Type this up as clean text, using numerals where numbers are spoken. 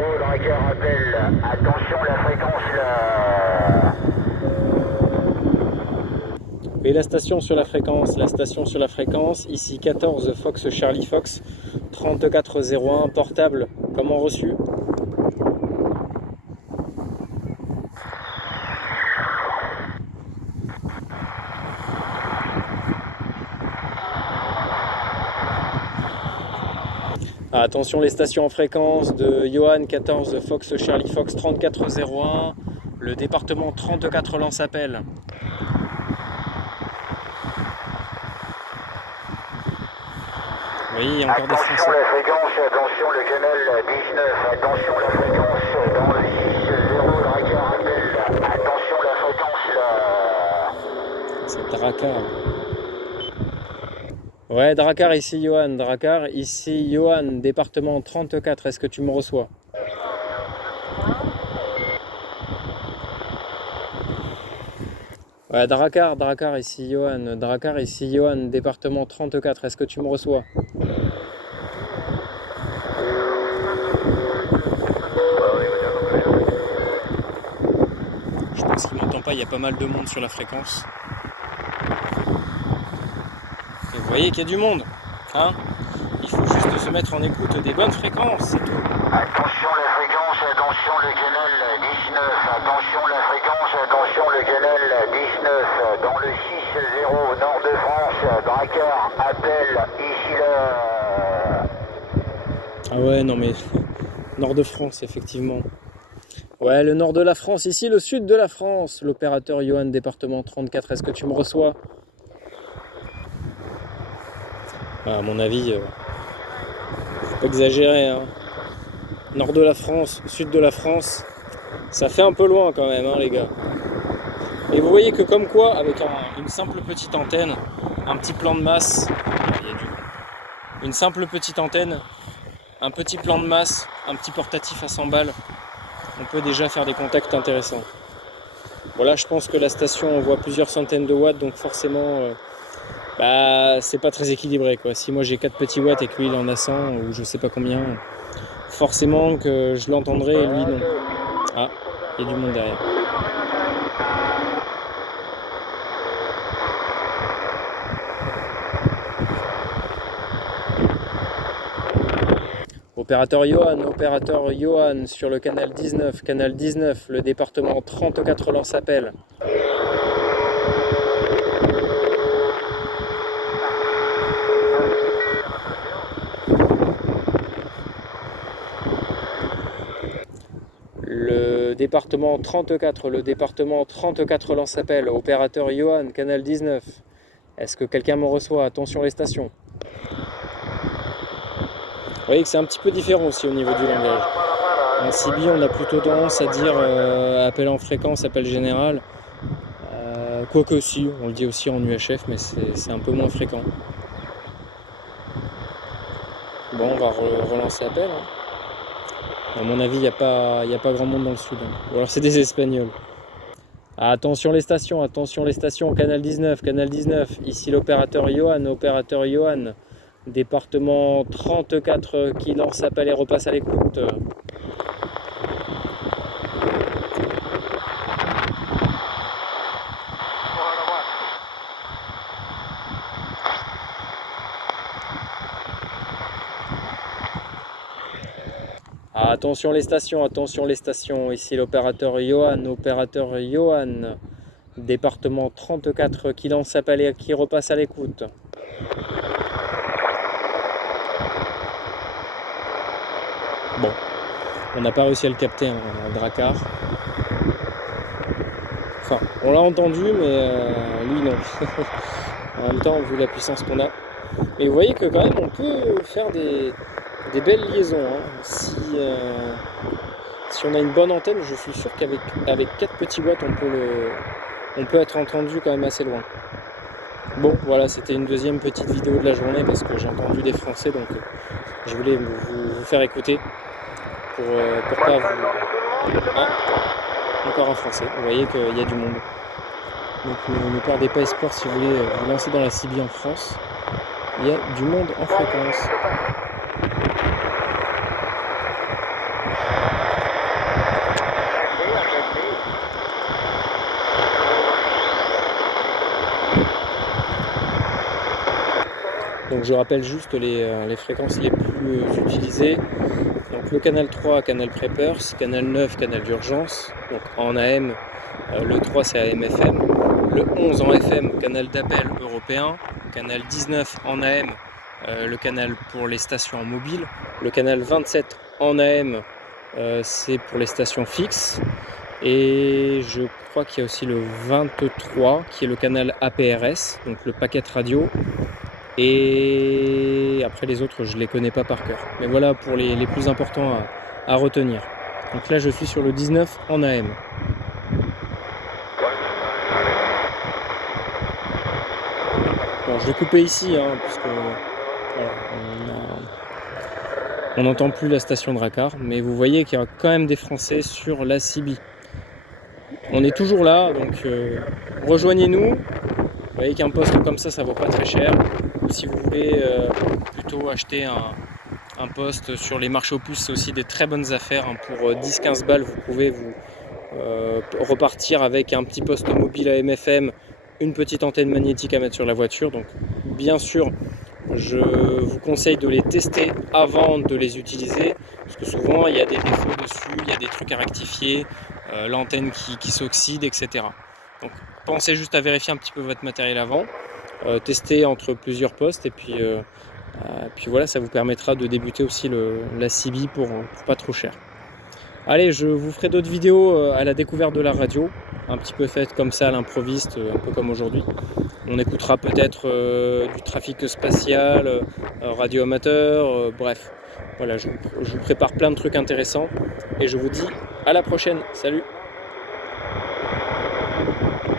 0, Drakkar appelle. Attention la fréquence là. Et la station sur la fréquence, ici 14 Fox Charlie Fox, 3401, portable, comment reçu? Attention les stations en fréquence de Johan 14 Fox Charlie Fox 3401, le département 34 lance appel. Oui, il y a encore des Français. Attention la fréquence, attention le canal 19, attention la fréquence dans le 6-0, Drakkar appelle. Attention la fréquence là. C'est Drakkar. Ouais, Drakkar, ici Johan. Drakkar, ici Johan, département 34. Est-ce que tu me reçois? Ouais, Drakkar, ici Johan. Drakkar, ici Johan, département 34. Est-ce que tu me reçois? Je pense qu'il m'entend pas, il y a pas mal de monde sur la fréquence. Et vous voyez qu'il y a du monde, hein? Il faut juste se mettre en écoute des bonnes fréquences, c'est tout. Attention la fréquence, attention le canal 19, attention la fréquence, attention le canal 19, dans le 6-0, nord de France, Drakkar appelle, ici là. Ah ouais, non mais, nord de France, effectivement. Ouais, le nord de la France, ici le sud de la France, l'opérateur Johan, département 34, est-ce que tu me reçois? À mon avis, faut pas exagérer, hein. Nord de la France, sud de la France, ça fait un peu loin quand même, hein, les gars. Et vous voyez que comme quoi, avec une simple petite antenne, un petit plan de masse, une simple petite antenne, un petit plan de masse, un petit portatif à 100 balles, on peut déjà faire des contacts intéressants. Voilà, je pense que la station envoie plusieurs centaines de watts, donc forcément, c'est pas très équilibré, quoi. Si moi j'ai 4 petits watts et que lui il en a 100 ou je sais pas combien, forcément que je l'entendrai et lui non. Ah, il y a du monde derrière. Opérateur Johan sur le canal 19, le département 34 lance appel. Le département 34 lance appel. Opérateur Johan, canal 19. Est-ce que quelqu'un me reçoit? Attention les stations. Vous voyez que c'est un petit peu différent aussi au niveau du langage. En CB, on a plutôt tendance à dire appel en fréquence, appel général. Quoique aussi, on le dit aussi en UHF, mais c'est un peu moins fréquent. Bon, on va relancer appel. Hein. À mon avis, il n'y a pas grand monde dans le sud. Hein. Ou alors c'est des Espagnols. Attention les stations, canal 19. Ici l'opérateur Johan, département 34 qui lance appel et repasse à l'écoute. Attention les stations, ici l'opérateur Johan, département 34 qui lance appel et qui repasse à l'écoute. Bon, on n'a pas réussi à le capter en Drakkar. Enfin, on l'a entendu, mais lui non. En même temps, vu la puissance qu'on a. Mais vous voyez que quand même, on peut faire des belles liaisons. Hein. Si on a une bonne antenne, je suis sûr qu'avec 4 petits watts, on peut être entendu quand même assez loin. Bon, voilà, c'était une deuxième petite vidéo de la journée parce que j'ai entendu des Français, donc je voulais vous faire écouter pour pas vous... Ah, encore un Français, vous voyez qu'il y a du monde. Donc ne perdez pas espoir si vous voulez vous lancer dans la CB en France. Il y a du monde en fréquence. Donc je rappelle juste les fréquences les plus utilisées. Donc le canal 3, canal Preppers, canal 9, canal d'urgence, donc en AM, le 3 c'est AM/FM, le 11 en FM, canal d'appel européen, canal 19 en AM, le canal pour les stations mobiles, le canal 27 en AM, c'est pour les stations fixes, et je crois qu'il y a aussi le 23 qui est le canal APRS, donc le packet radio. Et après les autres, je ne les connais pas par cœur. Mais voilà pour les plus importants à retenir. Donc là, je suis sur le 19 en AM. Bon, je vais couper ici, puisque voilà, on n'entend plus la station de Drakkar. Mais vous voyez qu'il y a quand même des Français sur la CB. On est toujours là, donc rejoignez-nous. Vous voyez qu'un poste comme ça vaut pas très cher. Ou si vous voulez plutôt acheter un poste sur les marchés aux puces, c'est aussi des très bonnes affaires. Pour 10-15 balles, vous pouvez vous repartir avec un petit poste mobile AM/FM, une petite antenne magnétique à mettre sur la voiture. Donc bien sûr, je vous conseille de les tester avant de les utiliser, parce que souvent il y a des défauts dessus, il y a des trucs à rectifier, l'antenne qui s'oxyde, etc. Donc pensez juste à vérifier un petit peu votre matériel avant, tester entre plusieurs postes, et puis voilà, ça vous permettra de débuter aussi la CB pour pas trop cher. Allez, je vous ferai d'autres vidéos à la découverte de la radio, un petit peu faites comme ça à l'improviste, un peu comme aujourd'hui. On écoutera peut-être du trafic spatial, radio amateur, bref. Voilà, je vous prépare plein de trucs intéressants, et je vous dis à la prochaine. Salut!